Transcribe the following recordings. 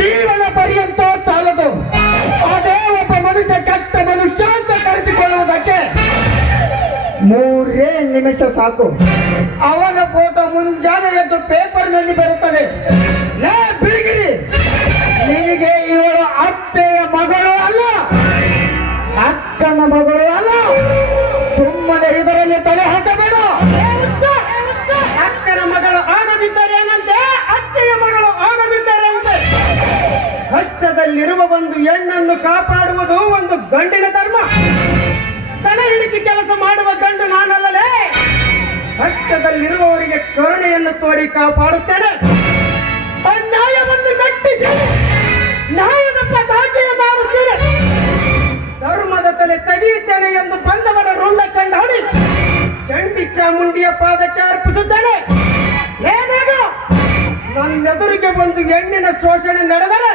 ಜೀವನ ಪರ್ಯಂತ ಸಾಲದು. ಅದೇ ಒಬ್ಬ ಮನುಷ್ಯ, ಕೆಟ್ಟ ಮನುಷ್ಯ ಅಂತ ಕರೆಸಿಕೊಳ್ಳುವುದಕ್ಕೆ ಮೂರೇ ನಿಮಿಷ ಸಾಕು. ಅವನ ಫೋಟೋ ಮುಂಜಾನೆ ಎದ್ದು ಪೇಪರ್ನಲ್ಲಿ ಬರುತ್ತದೆ. ಕಷ್ಟದಲ್ಲಿರುವ ಒಂದು ಹೆಣ್ಣನ್ನು ಕಾಪಾಡುವುದು ಒಂದು ಗಂಡಿನ ಧರ್ಮ. ತನ ಹಿಡಿಕೆ ಕೆಲಸ ಮಾಡುವ ಗಂಡು ನಾನಲ್ಲಲೇ. ಕಷ್ಟದಲ್ಲಿರುವವರಿಗೆ ಕರುಣೆಯನ್ನು ತೋರಿ ಕಾಪಾಡುತ್ತೇನೆ. ಅನ್ಯಾಯವನ್ನು ಕಟ್ಟಿಸಿ ನ್ಯಾಯದ ಪತಾಕೆಯ ಮಾಡುತ್ತೇನೆ ಧರ್ಮದ ತಲೆ ತೆಗೆಯುತ್ತೇನೆ ಎಂದು ಬಂದವರ ರುಂಡ ಚಂಡಾಡಿ ಚಂಡಿ ಚಾಮುಂಡಿಯ ಪಾದಕ್ಕೆ ಅರ್ಪಿಸುತ್ತೇನೆ. ನನ್ನೆದುರಿಗೆ ಒಂದು ಹೆಣ್ಣಿನ ಶೋಷಣೆ ನಡೆದರೆ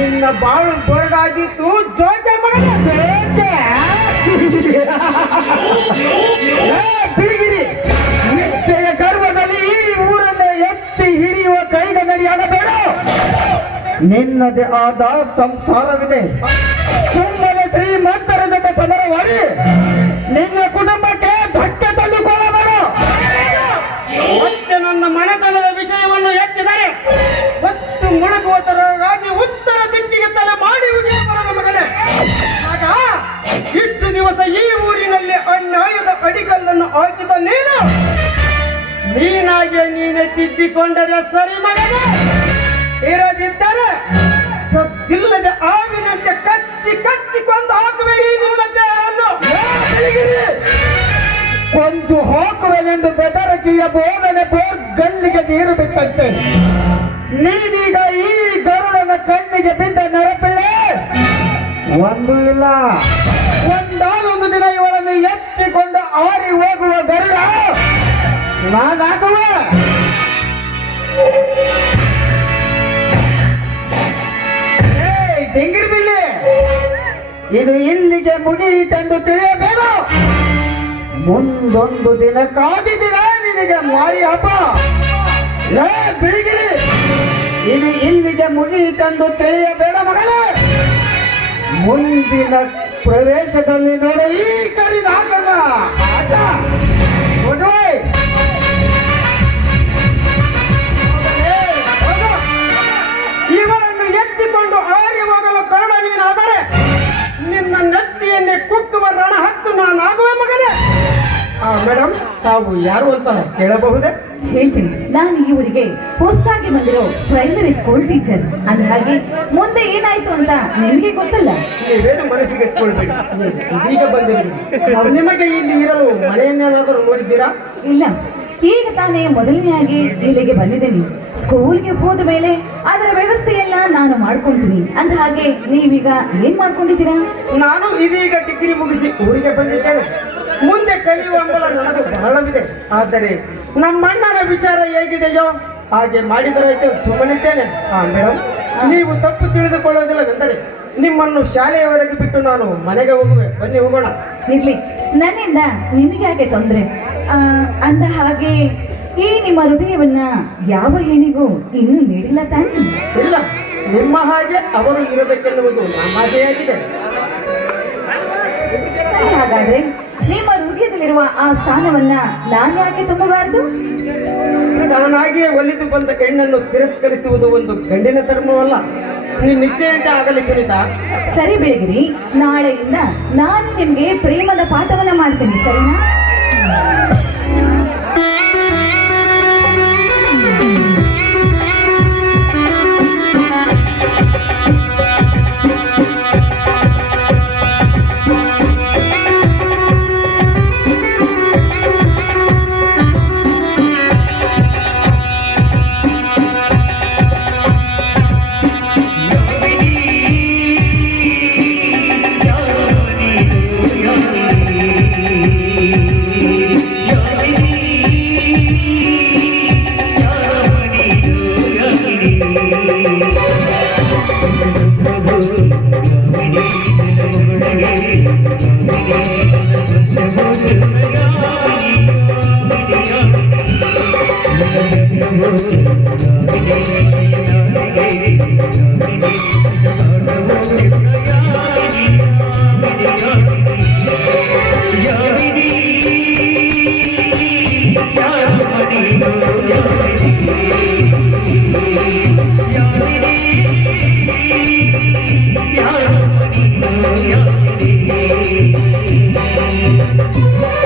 ನಿನ್ನ ಬಾಳು ಬರಡಾಗಿತ್ತು ಜೋಕೆ ಲೇ ಬಿಳಿಗಿರಿ, ನಿತ್ಯೆಯ ಗರ್ವದಲ್ಲಿ ಈ ಊರನ್ನು ಎತ್ತಿ ಹಿರಿಯುವ ಕೈಗ ನಡೆಯಾಗಬೇಡ ನಿನ್ನದೇ ಆದ ಸಂಸಾರವಿದೆ. ಸುಮ್ಮನೆ ಹಾಕಿದ ನೀನು? ನೀನಾಗೆ ನೀನೆ ತಿದ್ದಿಕೊಂಡರೆ ಸರಿ ಮಗನೇ. ಇರದಿದ್ದರೆ ಸದ್ದಿಲ್ಲದೆ ಆವಿನಂತೆ ಕಚ್ಚಿ ಕಚ್ಚಿ ಕೊಂದು ಹಾಕುವೆ ಈ ನಿನ್ನ ದೇಹವನ್ನು. ಕೊಂದು ಹೋಗುವೆನೆಂದು ಬೆದರಕಿಯ ಬೋಧನೆ ಬೋರ್ ಗಲ್ಲಿಗೆ ನೀರು ಬಿಟ್ಟಂತೆ. ನೀನೀಗ ಈ ಗರುಡನ ಕಣ್ಣಿಗೆ ಬಿದ್ದ ನೆನಪಿಲ್ಲ ಒಂದು ಇಲ್ಲ. ನಾನಾಗುವ ಏಯ್, ಡಿಂಗಿರ್ ಬಿಲ್ಲಿ. ಇದು ಇಲ್ಲಿಗೆ ಮುಗಿಯಿತೆಂದು ತಿಳಿಯಬೇಡ. ಮುಂದೊಂದು ದಿನ ಕಾದಿದ್ದೀರ ನಿನಗೆ ಮಾರಿ ಹಬ್ಬ ಲೇ ಬಿಳಿಗಿರಿ ಇದು ಇಲ್ಲಿಗೆ ಮುಗಿಯಿತೆಂದು ತಿಳಿಯಬೇಡ ಮಗಳೇ. ಮುಂದಿನ ಪ್ರವೇಶದಲ್ಲಿ ನೋಡ ಈ ನಾಗಣ್ಣ ಆಟ. ಹತ್ತು ನಾನಾಗುವ ಮಗನೇ? ಮೇಡಮ್ ತಾವು ಯಾರು ಅಂತ ಕೇಳಬಹುದೇ? ಹೇಳ್ತೀನಿ. ನಾನು ಈ ಊರಿಗೆ ಹೊಸದಾಗಿ ಬಂದಿರೋ ಪ್ರೈಮರಿ ಸ್ಕೂಲ್ ಟೀಚರ್ ಅಂದ ಹಾಗೆ ಮುಂದೆ ಏನಾಯ್ತು ಅಂತ ನಿಮಗೆ ಗೊತ್ತಲ್ಲ? ನೀವೇನು ಮನಸ್ಸಿಗೆ ನೀವು ಇದೀಗ ಬಂದಿರಿ ನಿಮಗೆ ಇಲ್ಲಿ ಇರಲು ಮನೆಯನ್ನೇನಾದರೂ ನೋಡಿದ್ದೀರಾ? ಇಲ್ಲ. ಈಗ ತಾನೇ ಮೊದಲನೆಯಾಗಿ ಇಲ್ಲಿಗೆ ಬಂದಿದ್ದೀನಿ. ಸ್ಕೂಲ್ಗೆ ಹೋದ ಮೇಲೆ ಅದರ ನಾನು ಮಾಡ್ಕೊಂತೀನಿ. ಅಂದ ಹಾಗೆ ನೀವೀಗ ಏನ್ ಮಾಡ್ಕೊಂಡಿದ್ದೀರಾ? ನಾನು ಇದೀಗ ಡಿಗ್ರಿ ಮುಗಿಸಿ ಊರಿಗೆ ಬಂದಿದ್ದೇನೆ. ಮುಂದೆ ಕಲಿಯುವ ಅಂಬಲ ನನಗೆ ಬಹಳವಿದೆ. ಆದರೆ ನಮ್ಮಣ್ಣನ ವಿಚಾರ ಹೇಗಿದೆಯೋ ಹಾಗೆ ಮಾಡಿದರಾಯ್ತು ಸುಮ್ಮನಿದ್ದೇನೆ. ಆ ಮೇಡಮ್ ನೀವು ತಪ್ಪು ತಿಳಿದುಕೊಳ್ಳೋದಿಲ್ಲವೆಂದರೆ ನಿಮ್ಮನ್ನು ಶಾಲೆಯವರೆಗೆ ಬಿಟ್ಟು ನಾನು ಮನೆಗೆ ಹೋಗುವೆ. ಬನ್ನಿ ಹೋಗೋಣ. ಇರ್ಲಿ. ನನ್ನಿಂದ ನಿಮಗೆ ಯಾಕೆ ತೊಂದರೆ? ಅಂದ ಹಾಗೆ ಈ ನಿಮ್ಮ ಹೃದಯವನ್ನ ಯಾವ ಹೆಣಿಗೂ ಇನ್ನೂ ನೀಡಿಲ್ಲ ತಾನೇ? ಇಲ್ಲ. ನಿಮ್ಮ ಹಾಗೆ ಅವರು ಇರಬೇಕೆನ್ನುವುದು ನಮ್ಮ ಆಸೆಯಾಗಿದೆ ಹಾಗಾದ್ರೆ ನಿಮ್ಮ ಹೃದಯದಲ್ಲಿರುವ ಆ ಸ್ಥಾನವನ್ನ ನಾನು ಯಾಕೆ ತುಂಬಬಾರದು? ತಾನಾಗಿಯೇ ಒಲಿದು ಬಂದ ಹೆಣ್ಣನ್ನು ತಿರಸ್ಕರಿಸುವುದು ಒಂದು ಗಂಡಿನ ಧರ್ಮವಲ್ಲ. ನೀನು ನಿಶ್ಚಯಂತೆ ಆಗಲಿ ಸುನೀತಾ. ಸರಿ ಬೇಗಿರಿ. ನಾಳೆಯಿಂದ ನಾನು ನಿಮ್ಗೆ ಪ್ರೇಮದ ಪಾಠವನ್ನ ಮಾಡ್ತೀನಿ ಸರಿನಾ? Yeah.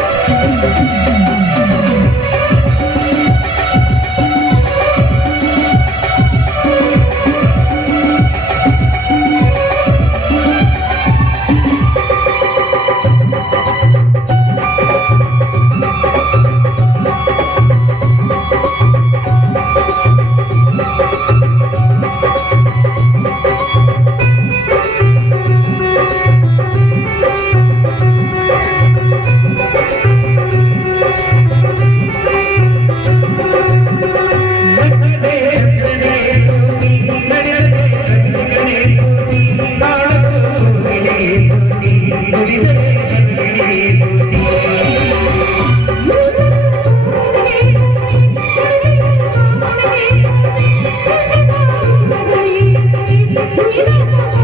ছিল